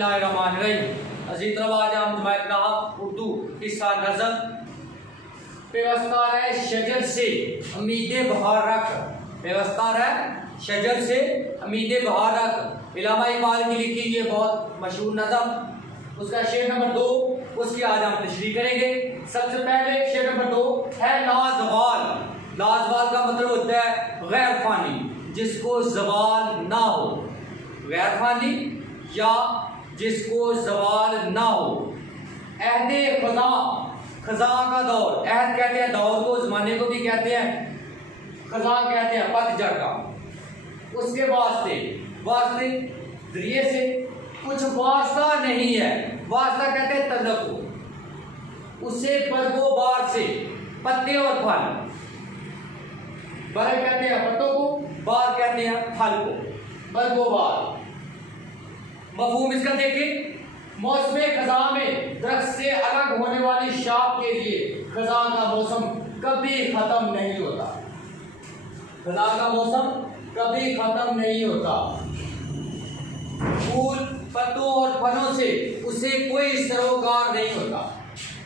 बिस्मिल्लाहिर्रहमानिर्रहीम। अजीज तलबा, आज हम उर्दू हिस्सा नज़म पेवस्ता है शजर से उम्मीदें बहार रख। पेवस्ता है शजर से उम्मीदें बहार रख। इलामा इकबाल की लिखी ये बहुत मशहूर नज़म, उसका शेर नंबर 2, उसकी आज हम तशरीह करेंगे। सबसे पहले शेर नंबर 2 है लाजवाल। लाजवाल का मतलब होता है गैर फानी, जिसको जवाल ना हो। गैर फानी या जिसको जवाल ना हो। अहदे खजा, खजा का दौर, अहद कहते हैं दौर को, जमाने को भी कहते हैं, खजा कहते हैं पतझड़ का। उसके वास्ते, वास्ते जरिए से कुछ वास्ता नहीं है। वास्ता कहते हैं तल्लुक को। उससे बरगो बार से पत्ते और फल, बर कहते हैं पत्तों को, बार कहते हैं फल को, बरगो बार। मफहूम इसका देखें, मौसम खजा में दरख्त से अलग होने वाली शाख के लिए खजा का मौसम कभी खत्म नहीं होता। खजा का मौसम कभी खत्म नहीं होता। फूल, पत्तों और फलों से उसे कोई सरोकार नहीं होता।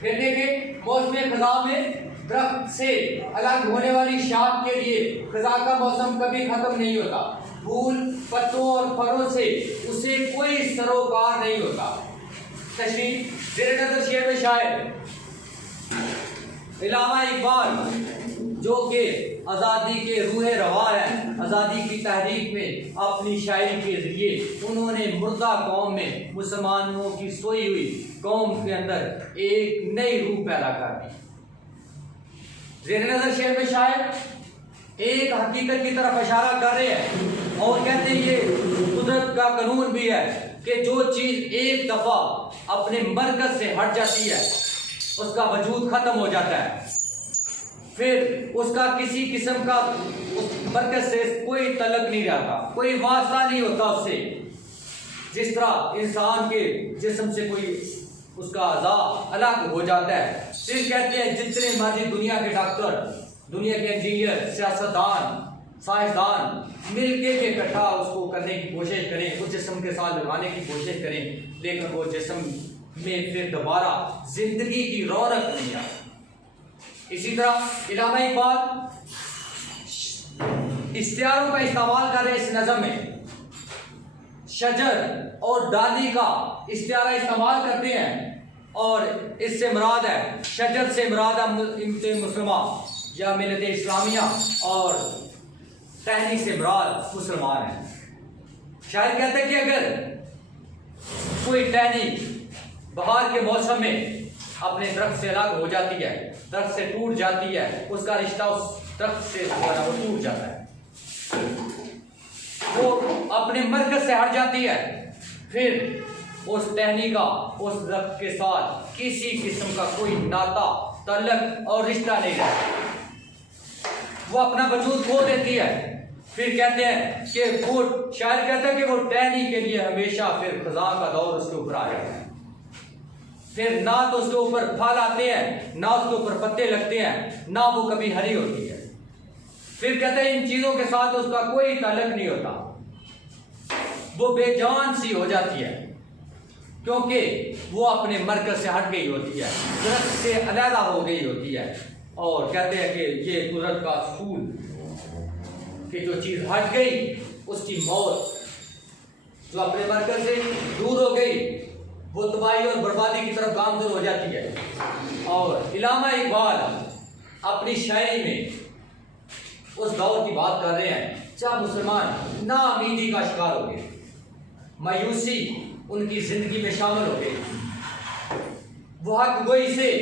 फिर देखें, मौसम खजा में दरख्त से अलग होने वाली शाख के लिए खजा का मौसम कभी खत्म नहीं होता। फूल, पत्तों और फलों से उसे कोई सरोकार नहीं होता। तशरीह जेर नज़र शेर में शायर इलामा इकबाल, जो कि आज़ादी के रूह रवा है, आज़ादी की तहरीक में अपनी शायरी के जरिए उन्होंने मुर्दा कौम में, मुसलमानों की सोई हुई कौम के अंदर एक नई रूह पैदा कर दी। जेर नज़र शेर में शायर एक हकीकत की तरफ इशारा कर रहे हैं और कहते हैं ये कुदरत का कानून भी है कि जो चीज़ एक दफ़ा अपने मरकज से हट जाती है उसका वजूद ख़त्म हो जाता है। फिर उसका किसी किस्म का उस मरकज से कोई तल्लुक नहीं रहता, कोई वास्ता नहीं होता उससे। जिस तरह इंसान के जिस्म से कोई उसका अज़ा अलग हो जाता है। फिर कहते हैं जितने मर्जी दुनिया के डॉक्टर, दुनिया के इंजीनियर, सियासतदान, साइंसदान मिलके के इकट्ठा उसको करने की कोशिश करें, उस जिस्म के साथ लगाने की कोशिश करें, लेकिन वो जिस्म में फिर दोबारा जिंदगी की रौनक नहीं आती। इसी तरह इलामा इकबाल इस्तियारों का इस्तेमाल कर रहे इस नज़म में। शजर और डाली का इस्तियारा इस्तेमाल करते हैं और इससे मुराद है, शजर से मुराद है मुसलमान या मिलत इस्लामिया और टहनी से मुराद मुसलमान है। शायद कहते हैं कि अगर कोई टहनी बहार के मौसम में अपने दरख्त से अलग हो जाती है, दरख्त से टूट जाती है, उसका रिश्ता उस दरख्त से वो टूट जाता है, वो अपने मरकज से हट जाती है। फिर उस टहनी का उस दरख्त के साथ किसी किस्म का कोई नाता, तल्लुक और रिश्ता नहीं रहता, वो अपना वजूद खो देती है। फिर कहते हैं कि वो शायर कहते हैं कि वो टहनी के लिए हमेशा फिर खजा का दौर उसके ऊपर आ जाता है। फिर ना तो उसके ऊपर फल आते हैं, ना उसके ऊपर पत्ते लगते हैं, ना वो कभी हरी होती है। फिर कहते हैं इन चीज़ों के साथ उसका कोई ताल्लुक नहीं होता, वो बेजान सी हो जाती है क्योंकि वो अपने मरकज से हट गई होती है, दरख्त से अलहदा हो गई होती है। और कहते हैं कि ये कुदरत का असूल कि जो चीज़ हट गई उसकी मौत, जो अपने मरकज से दूर हो गई वो तबाही और बर्बादी की तरफ गामजन हो जाती है। और इलामा इकबाल अपनी शायरी में उस दौर की बात कर रहे हैं जब मुसलमान नाउमीदी का शिकार हो गए, मायूसी उनकी जिंदगी में शामिल हो गई, वो हक गोई से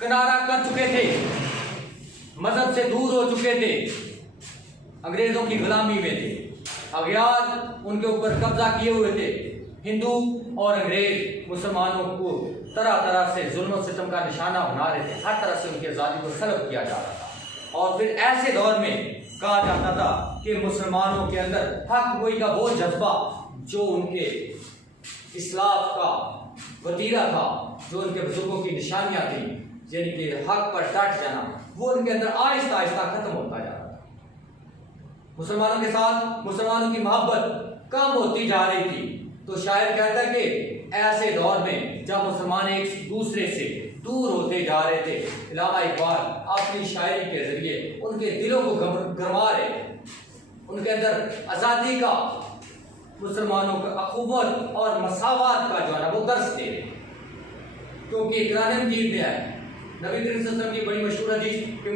किनारा कर चुके थे, मजहब से दूर हो चुके थे, अंग्रेजों की गुलामी में थे, अगयार उनके ऊपर कब्जा किए हुए थे। हिंदू और अंग्रेज मुसलमानों को तरह तरह से जुल्म सितम का निशाना बना रहे थे, हर तरह से उनकी आज़ादी को सलब किया जा रहा था। और फिर ऐसे दौर में कहा जाता था कि मुसलमानों के अंदर हक गोई का वो जज्बा जो उनके इस्लाफ का वतीरा था, जो उनके बुजुर्गों की निशानियाँ थी, यानी कि हक पर डट जाना, वो उनके अंदर आहिस्ता आहिस्ता खत्म होता जा रहा था। मुसलमानों के साथ मुसलमानों की मोहब्बत कम होती जा रही थी। तो शायर कहता है कि ऐसे दौर में जब मुसलमान एक दूसरे से दूर होते जा रहे थे, इल्लामा इकबाल अपनी शायरी के जरिए उनके दिलों को गरमा रहे, उनके अंदर आज़ादी का, मुसलमानों का अखुवत और मसावत का जो है ना वो दर्स दे रहे। क्योंकि कुरान मजीद में है, नबी करीम सल्लल्लाहु अलैहि वसल्लम की बड़ी मशहूर हदीस कि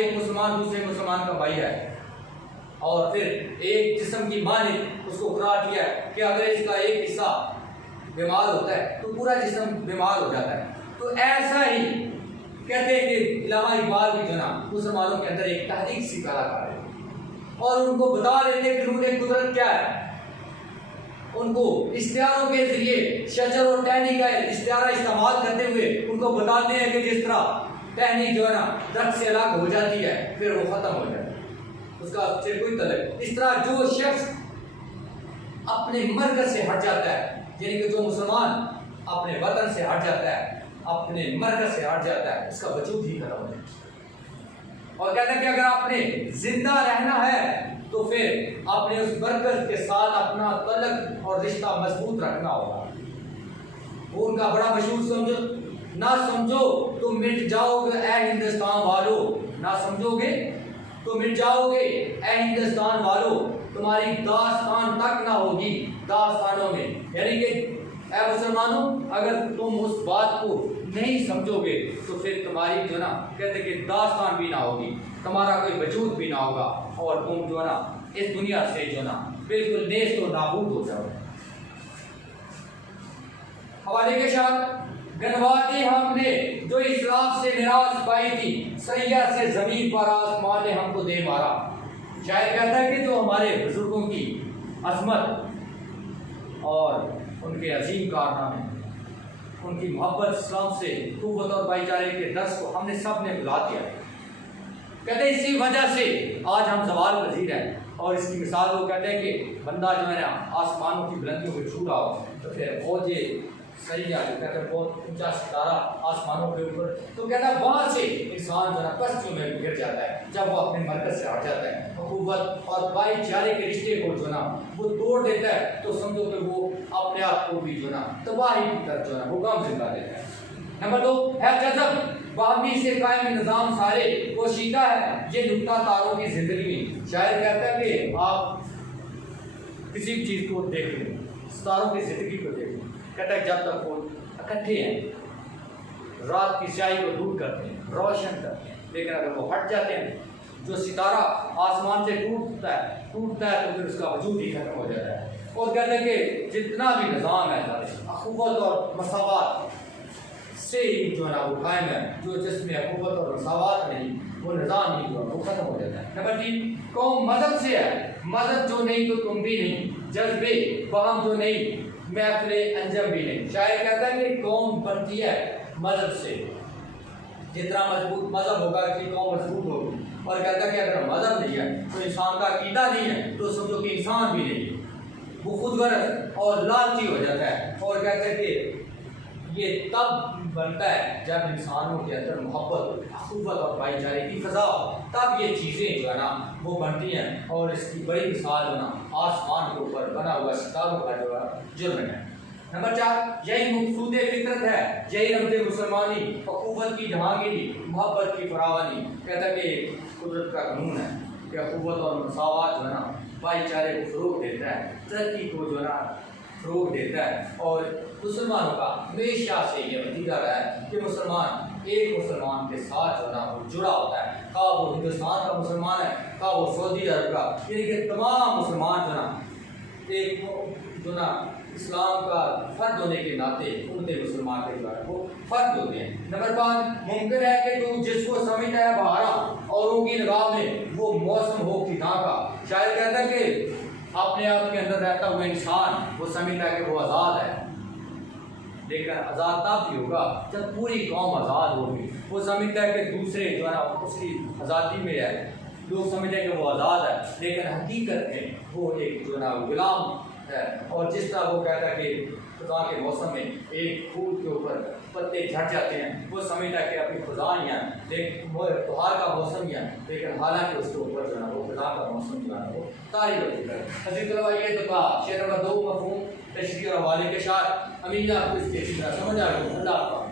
एक मुसलमान दूसरे मुसलमान का भाई है, और फिर एक जिस्म की माँ ने उसको कुरान किया है कि अगर इसका एक हिस्सा बीमार होता है तो पूरा जिस्म बीमार हो जाता है। तो ऐसा ही कहते हैं कि इल्लामा इकबाल भी जो ना मुसलमानों के अंदर एक तहरीक सी पैदा कर रहे और उनको बता देते हैं कि नूर कुदरत क्या है। उनको इश्तिहारों के जरिए शजर और टहनी का इश्तिहार इस्तेमाल करते हुए उनको बताते हैं कि जिस तरह टहनी जो है ना दरख्त से अलग हो जाती है फिर वो खत्म हो जाता है, उसका फिर कोई तलब। इस तरह जो शख्स अपने मरकज से हट जाता है, यानी कि जो मुसलमान अपने वतन से हट जाता है, अपने मरकज से हट जाता है, उसका वजूद ही खत्म हो जाता है। और कहते हैं कि अगर आपने जिंदा रहना है तो फिर आपने उस मरकज के साथ अपना तल्लुक और रिश्ता मजबूत रखना होगा। वो उनका बड़ा मशहूर समझो ना समझो तो मिट जाओगे ऐ हिंदुस्तान वालों, ना समझोगे तो मिट जाओगे ऐ हिंदुस्तान वालों, तुम्हारी दास्तान तक ना होगी दास्तानों में। यानी कि ऐ मुसलमानों, अगर तुम उस बात को नहीं समझोगे तो फिर तुम्हारी जो ना कहते कि दास्तान भी ना होगी, तुम्हारा कोई वजूद भी ना होगा और तुम जो ना इस दुनिया से जो ना बिल्कुल नेस्त और नाबूद हो जाओगे। हवाले के साथ गनवादी हमने जो इस्लाम से निराश पाई थी, सैया से जमीन पर आसमान ने हमको दे मारा। शायद कहता है कि जो हमारे बुजुर्गों की अजमत और उनके अजीम कारनामे, उनकी मोहब्बत इस्लाम से, कुव्वत और भाईचारे के दर्स को हमने सब ने भुला दिया। कहते इसी वजह से आज हम ज़वाल पजीर हैं। और इसकी मिसाल वो कहते हैं कि बंदा जो है ना आसमानों की बुलंदियों में छू रहा हो तो फिर फौज सही आ जो कहते हैं बहुत ऊंचा सितारा आसमानों के ऊपर, तो कहता है वहाँ से इंसान जो है पस्तियों में गिर जाता है जब वो अपने मरकज से हट जाता है, अखुवत और भाईचारे के रिश्ते को जो ना वो तोड़ देता है, तो समझो कि वो अपने आप को भी जो ना तबाही की तरफ जो है वो गम दिला देता है। नंबर 2 है जज़ब, बाहमी से कायम निज़ाम सारे पोशीदा है ये नुक्ता तारों की जिंदगी में। शायर कहता है कि आप किसी चीज़ को देख लें, तारों की जिंदगी को देख लें। कहता है जब तक वो इकट्ठे हैं, रात की स्याही को दूर करते हैं, रोशन करते हैं, लेकिन अगर वो हट जाते हैं, जो सितारा आसमान से टूटता है तो फिर उसका वजूद ही खत्म हो जाता है। और कहते हैं कि जितना भी निज़ाम है अखुवत और मसावत से ही जो है ना वो कायम है, जो जिसमें अखुवत और मसावत नहीं, वो निज़ाम ही जो है वो खत्म हो जाता है। नंबर 3 कौम मजहब से है, मजहब जो नहीं तो तुम भी नहीं, जज्बे फहम जो नहीं महफिले अंजम भी नहीं। शायर कहता है कि कौम बनती है मजहब से, जितना मजबूत मजहब होगा कि कौम मजबूत होगी। और कहता है कि अगर मजहब नहीं है तो इंसान का अकीदा नहीं है तो समझो कि इंसान भी नहीं है, वो खुदगर्ज और लालची हो जाता है। और कहते हैं कि ये तब बनता है जब इंसानों के अंदर मोहब्बत, अखुवत और भाईचारे की फ़ज़ा हो, तब ये चीज़ें जो है ना वो बनती हैं। और इसकी बड़ी मिसाल जो ना आसमान के ऊपर बना हुआ सितारों का जो है जुर्म है। नंबर 4 यही मकसूद फितरत है, यही रमज़ मुसलमानी, अखुवत की जहांगीरी, मोहब्बत की फरावानी। कहता है कि कुदरत का कानून है कि अखुवत और मसावत जो है ना भाईचारे को फ़रोग़ देता है, तरक्की को जो है ना फ़रोग़ देता है। और मुसलमानों का हमेशा से ये नतीजा रहा है कि मुसलमान एक मुसलमान के साथ जो ना वो जुड़ा होता है, का वो हिंदुस्तान का मुसलमान है, का वो सऊदी अरब का, यानी कि तमाम मुसलमान जो ना एक जो ना इस्लाम का फ़र्द होने के नाते उनके मुसलमान के जो है वो फ़र्द होते हैं। नंबर 5 मुमकिन है कि तू जिसको समझता है बहारा और उनकी निगाह में वो मौसम हो फिदा का। शायर कहता है कि अपने आप के अंदर रहता हुआ इंसान वो समझता है कि वो आज़ाद है, लेकिन आज़ाद तब भी होगा जब पूरी कौम आज़ाद होगी। वो समझता है कि दूसरे जो है ना उसकी आज़ादी में है, लोग समझते हैं कि वो आज़ाद है, लेकिन हकीकत में वो एक जो है ना गुलाम है। और जिस तरह वो कहता है कि खुदा के मौसम में एक फूल के ऊपर पत्ते झड़ जाते हैं, वो समझता है कि अपनी खुदा ही है, लेकिन वो त्योहार का मौसम ही है, लेकिन हालांकि उसके ऊपर जो है ना वो खुदा का मौसम जो है वो तारीफ होती है। हज़रत ये तो कहा शेर नंबर 2 मफ़हूम तशरीह और हवाले के साथ। अमीर आपको इसके समझ आ गई। अल्लाह हाफ़िज़।